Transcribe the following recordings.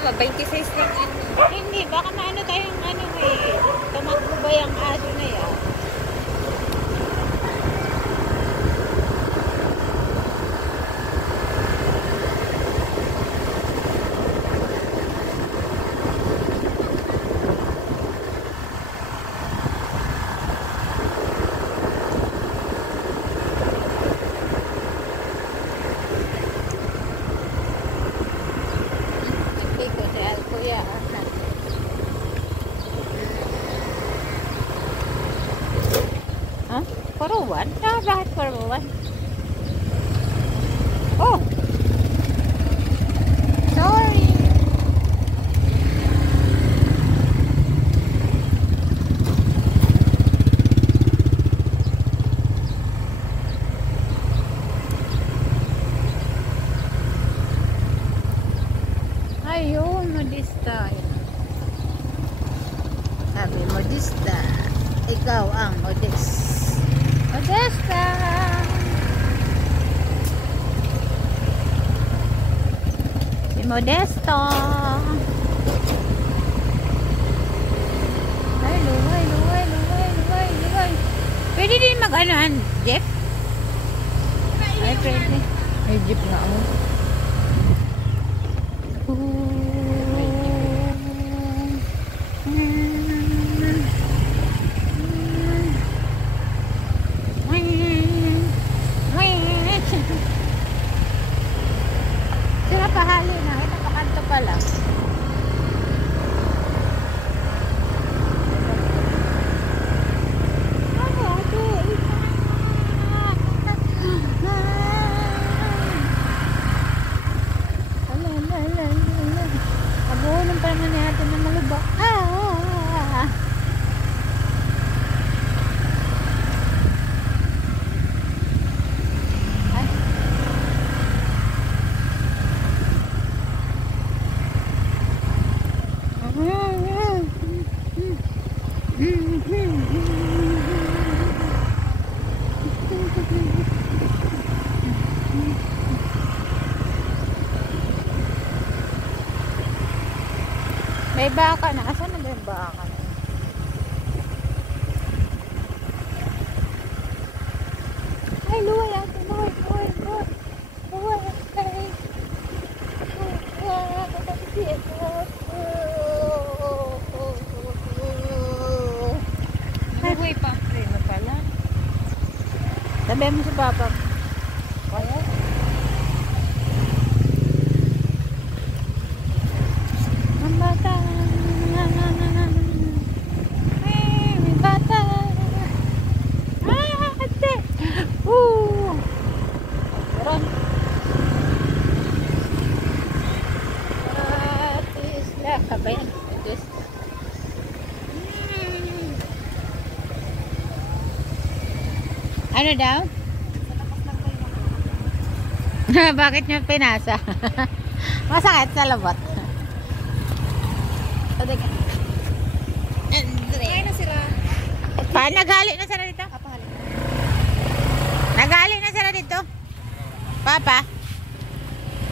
mama, 26 lang ano. Hindi, baka maano tayong ano eh. Tumakbo ba yung aso na yan? Huh? Paruwan? Ah, bakit paruwan? Oh! Sorry! Ayun, modista. Sabi, modista. Ikaw ang modest. Modesta! Si Modesto! Ay, luway, luway, luway, luway, luway. Pwede din mag-anoan, jeep? Ay, pwede. May jeep nga ako. Sira pahali na. Ito pakanto pala. Abunin pa naman natin ng malubak. May baka na. Asan na ba yung baka? Ay, luway ate. Luway, luway, luway. Luway, ay. Nabuhay pa ang preno pala. Sabi mo sa papa. Wala. Ang bata. May bata. Ate. Meron. Isla. Kabayan. Ano daw? Bakit niyo pinasa? Masakit sa labot. Andre. Ay na sila. Naghali na sila dito? Naghali na sila dito? Papa?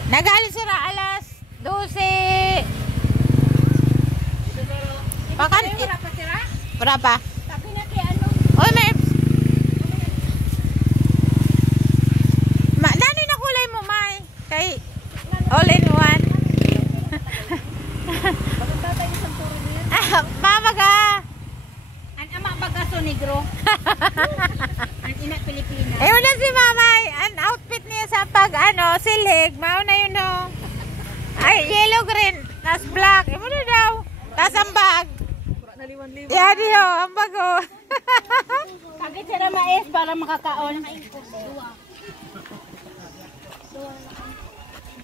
Naghali sila alas 12. Pakan? Berapa? Sabi na kay ano? Oy, may... Nani na kulay mo, May? Kay all in one. Maganda tayo sa puro niya. Mama ka. Ang ama bagaso negro. Ang ina Pilipina. Eh, wala si Mamay. Ang outfit niya sa pag, silig. Mauna yun, no? Ay, yellow, green. Tas black. Eh, muna daw. Tas ang bag. Naliwan-liwan. Yadi, oh. Ang bag, oh. Kagit sila mais para makakaon.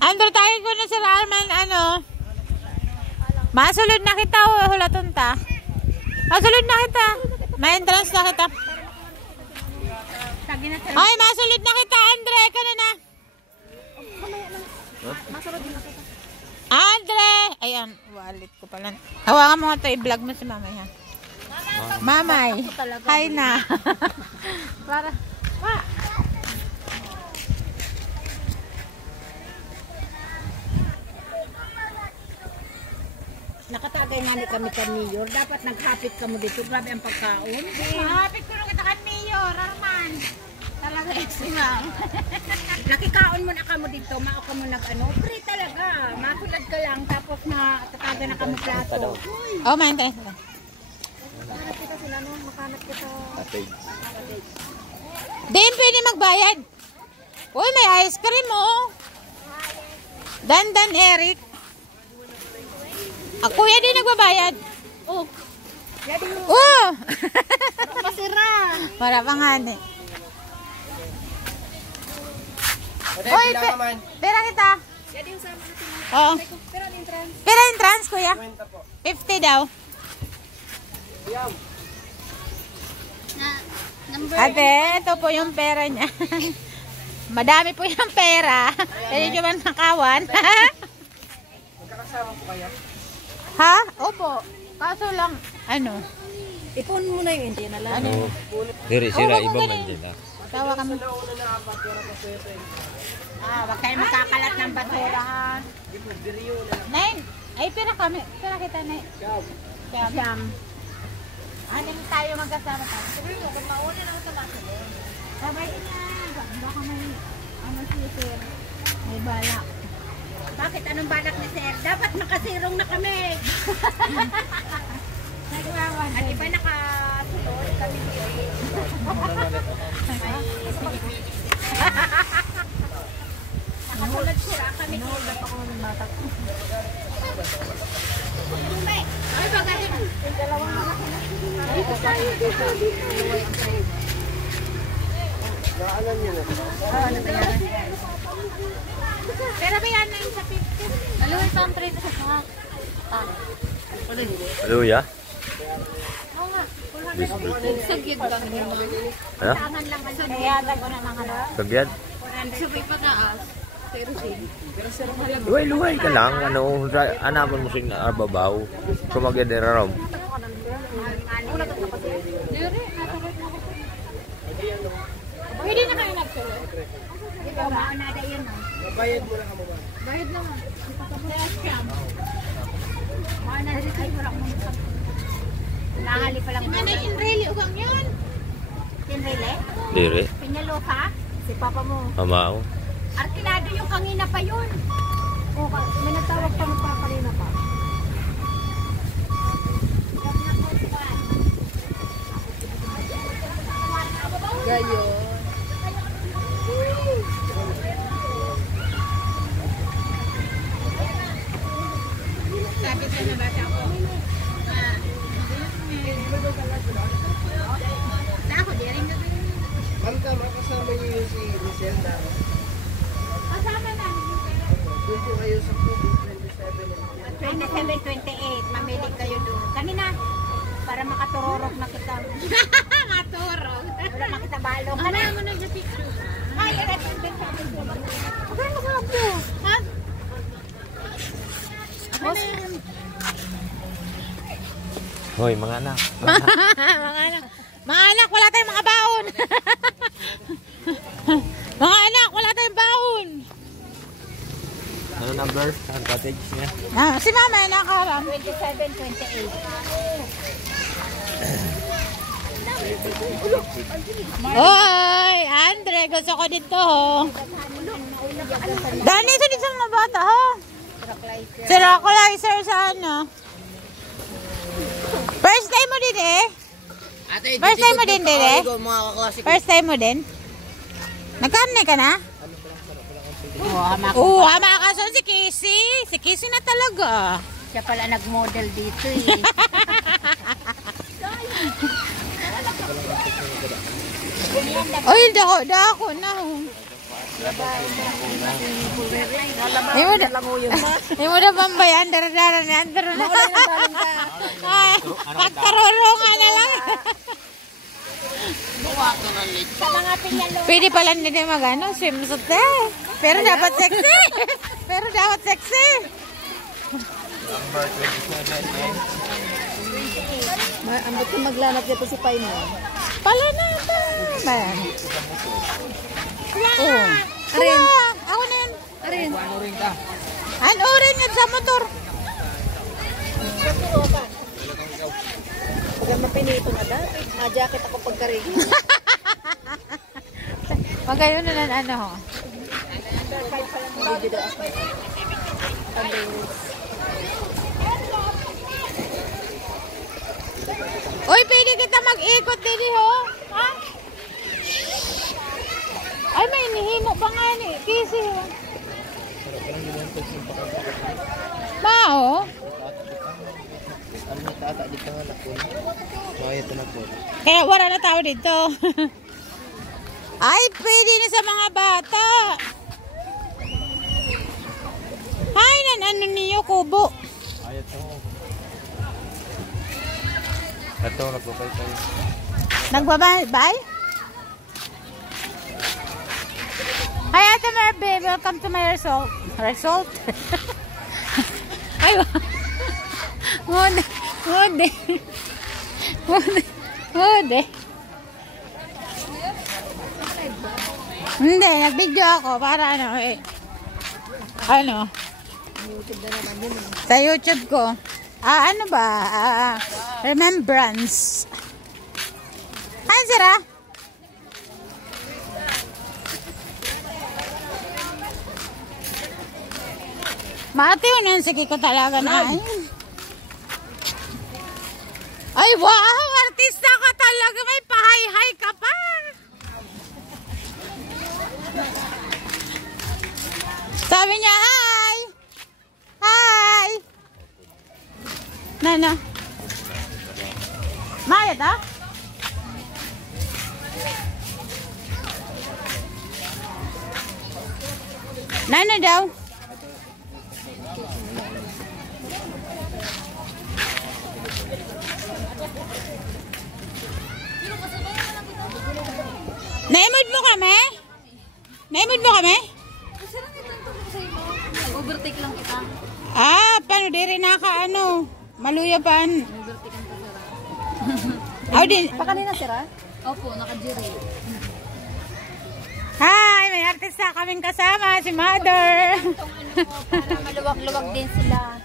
Andro, tayo ko na si Ralman, masulod na kita, oh. Hulatunta. Masulod na kita. May entrance na kita. Ay, masulod na kita, Andre. Ika na. Andre! Ayan, wallet ko pala. Hawakan mo nga ito, i-vlog mo si Mamay, ha? Mamay, hi na. Para, bagay nga ni kami ka Mayor. Dapat naghapit ka mo dito. Grabe ang pagkaon. Mahapit ko nung kita kan Mayor, Arman. Talaga si ma'am. Nakikaon mo na ka mo dito. Mao ka mo nag-ano. Free talaga. Matulad ka lang. Tapos na tataga na kami plato. Oh, man tayo. Makanap kita sila no. Makanap kita. Din, pwede magbayad. Uy, may ice cream oh. Dandan Eric. Ako kuya din nagbabayad. Oh. Yadi mo. Oh! Masira. Para pangani. Uy, pera kita. Yadi yung sama natin. Oo. Pero ang entrance. Pera entrance kuya. 50 daw. Number. Ate, ito po yung pera niya. Madami po yung pera. Pwede nyo man nakawan. Magkakasama po kayo? Ha? Opo. Kaso lang, ano? Ipon mo na yung hindi na lang. Ano? Diri sila Oo, ibang magaling. man dyan. Tawa kami. Nauna na apat, pero kaswerte. Huwag kayo makakalat ng basura ha. Nine. Ay, pera kami. Pera kita, Nine. Siyam. Aning tayo magkasama tayo. Sabi mo, kung mauna na ako sa baso. Sabay niya. Baka may, ano si Sir. May bala. Bakit? Anong balak ni Sir? Dapat nakasirong na kami. Nagwawan. At iba nakasulod kami dito. Nakasulod sila kami dito. Ay, bagahin. Yung dalawang malaki na. Dito tayo, dito. Naalan niyo na. Oo, nabayaran. Pero ba yan na yung sa 50? Aluwi pa ang trade sa mga. Luya? Oo nga. Sagyad ba mo? Ano? Tangan lang kasi. Kaya tago na mga ano. Kagyad? Sabay pataas. Luway-luway ka lang. Ano, anapan mo sing babaw. Kumagyad na ram. Pwede na kayo nagsulod. Ikaw, maunada yun. Bayad mo lang mo ba? Bayad naman. Maunada rin. Ay, wala mo. Nahali pa lang. Ano yung really ugang yun? Tinrele? Diri? Pinyalo ka? Si papa mo. Amao. Arkilado yung kanina pa yun. O, may natawag pa mo pa kanina pa. Gayo. Sabi sa nabata ko. Ako, di rin na Ma'am, tama, kasama niyo yung si Michelle na. Kasama namin yung pera. Doon po kayo sa Kubo 27. 27-28. Mamili kayo doon. Kanina, para makaturorok na kita. Maturog. Wala makita balong. Ano mo na sa picture? Ay, responde sa akin. Okay, magkakapo. Ha? Hoy, mga anak. Mga anak, wala tayong mga baon. Mga anak, wala tayong baon. Ano number? Ang cottage niya? Ah, si mama ay nakaram. 27-28. Oy, Andre, gusto ko dito. Dani, ito dito sa mga bata, ha? Si Rocklizer sa ano? First time mo din eh? First time mo din din eh? First time mo din? Nagkamne ka na? Oo, hama ka so si Casey. Si Casey na talaga. Siya pala nag-model dito eh. Oy, dako na. Imo na pambayan, dara-dara na, andaro na. Pagkarurungan na lang. Sa mga pinyalo. Pwede pala nila mag-ano, swimsuit eh. Pero dapat sexy. Pero dapat sexy. Number 27. Ambot ka maglanap dito si Pai mo. Pala na ito. Bayan. Oh. Arin. Ako na yun. Arin. Ano rin ka? Ano rin yan sa motor? Pag mapinito na dati, jacket ako pagkarig. Pag kayo na ng ano. Uy, pwede kita mag-ikot din ho. Ha? Ay, may inihimo pa nga ni. Kisi ho. Mao? Ano na tata dito nga na po. Maya ito na po. Kaya wala na tao dito. Ay, pwede na sa mga bata. Ay, ano niyo, kubo. Ay, ito. Ito, nagbabay tayo. Nagbabay? Hi, Ate Merbe. Welcome to my resort. Resort? Ay, Mude. Mude. Mude. Mude. Hindi, nag-video ako para ano eh. Ano? Sa YouTube ko. Ano ba? Remembrance. Ano sira? Matiw nun, sige ko talaga na. Ay, wow! Artista ka talaga. May pahay-hay ka pa. Sabi niya, hi! Hi! Nana? Mayat ah? Nana daw? Naimod mo kami? Naimod mo kami? Overtake lang kita. Paano di rin naka ano? Maluya pa. Overtake ang kasara. Din. Pa kanina sira? Opo, naka-jiri. Hi! May artista kaming kasama, si Mother. Para maluwag-luwag din sila.